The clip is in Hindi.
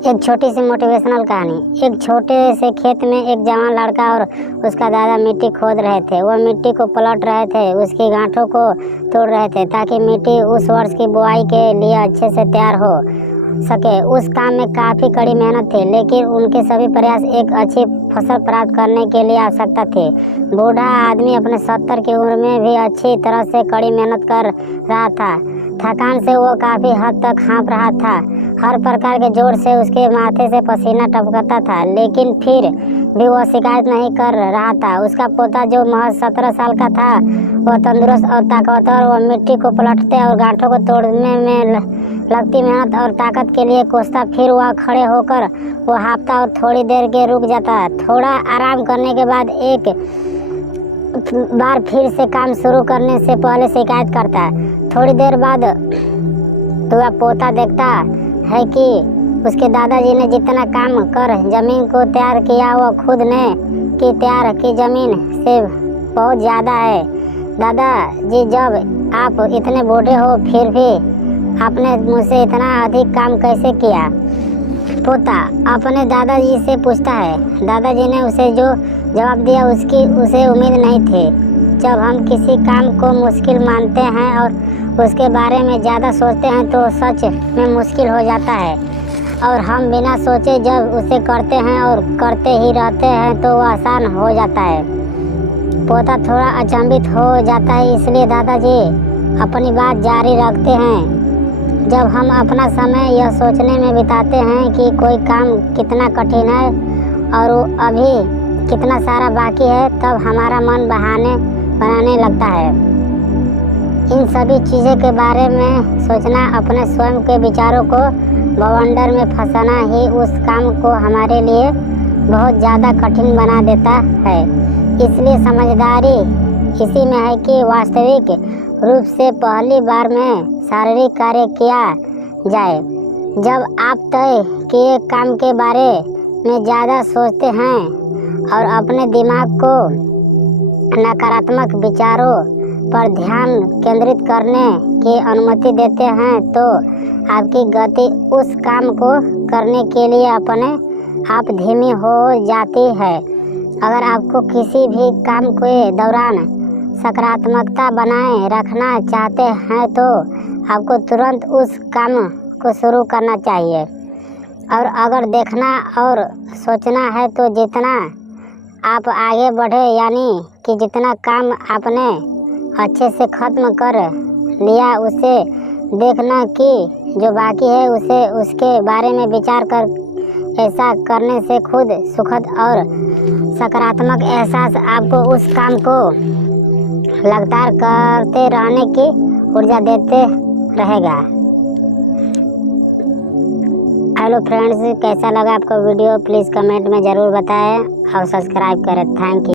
एक छोटी सी मोटिवेशनल कहानी। एक छोटे से खेत में एक जवान लड़का और उसका दादा मिट्टी खोद रहे थे। वह मिट्टी को पलट रहे थे, उसकी गांठों को तोड़ रहे थे ताकि मिट्टी उस वर्ष की बुआई के लिए अच्छे से तैयार हो सके। उस काम में काफ़ी कड़ी मेहनत थी, लेकिन उनके सभी प्रयास एक अच्छी फसल प्राप्त करने के लिए आवश्यकता थी। बूढ़ा आदमी अपने 70 की उम्र में भी अच्छी तरह से कड़ी मेहनत कर रहा था। थकान से वो काफ़ी हद तक हाँफ रहा था। हर प्रकार के जोर से उसके माथे से पसीना टपकता था, लेकिन फिर भी वो शिकायत नहीं कर रहा था। उसका पोता जो महज 17 साल का था, वह तंदुरुस्त और ताकतवर। वह मिट्टी को पलटते और गांठों को तोड़ने में लगती मेहनत और ताकत के लिए कोसता। फिर वह खड़े होकर वो हाँफता और थोड़ी देर के रुक जाता। थोड़ा आराम करने के बाद एक बार फिर से काम शुरू करने से पहले शिकायत करता। थोड़ी देर बाद वह पोता देखता है कि उसके दादाजी ने जितना काम कर जमीन को तैयार किया, वह खुद ने की तैयार की जमीन से बहुत ज़्यादा है। दादाजी, जब आप इतने बूढ़े हो फिर भी आपने मुझसे इतना अधिक काम कैसे किया? पोता अपने दादाजी से पूछता है। दादाजी ने उसे जो जवाब दिया उसकी उसे उम्मीद नहीं थी। जब हम किसी काम को मुश्किल मानते हैं और उसके बारे में ज़्यादा सोचते हैं तो सच में मुश्किल हो जाता है, और हम बिना सोचे जब उसे करते हैं और करते ही रहते हैं तो वह आसान हो जाता है। पोता थोड़ा अचंभित हो जाता है, इसलिए दादाजी अपनी बात जारी रखते हैं। जब हम अपना समय यह सोचने में बिताते हैं कि कोई काम कितना कठिन है और अभी कितना सारा बाकी है, तब हमारा मन बहाने बनाने लगता है। इन सभी चीज़ों के बारे में सोचना, अपने स्वयं के विचारों को बवंडर में फंसाना ही उस काम को हमारे लिए बहुत ज़्यादा कठिन बना देता है। इसलिए समझदारी इसी में है कि वास्तविक रूप से पहली बार में शारीरिक कार्य किया जाए। जब आप तय किए काम के बारे में ज़्यादा सोचते हैं और अपने दिमाग को नकारात्मक विचारों पर ध्यान केंद्रित करने की अनुमति देते हैं, तो आपकी गति उस काम को करने के लिए अपने आप धीमी हो जाती है। अगर आपको किसी भी काम के दौरान सकारात्मकता बनाए रखना चाहते हैं तो आपको तुरंत उस काम को शुरू करना चाहिए। और अगर देखना और सोचना है तो जितना आप आगे बढ़े, यानी कि जितना काम आपने अच्छे से ख़त्म कर लिया, उसे देखना कि जो बाकी है उसे उसके बारे में विचार कर। ऐसा करने से खुद सुखद और सकारात्मक एहसास आपको उस काम को लगातार करते रहने की ऊर्जा देते रहेगा। हेलो फ्रेंड्स, कैसा लगा आपको वीडियो? प्लीज़ कमेंट में ज़रूर बताएं और सब्सक्राइब करें। Thank you.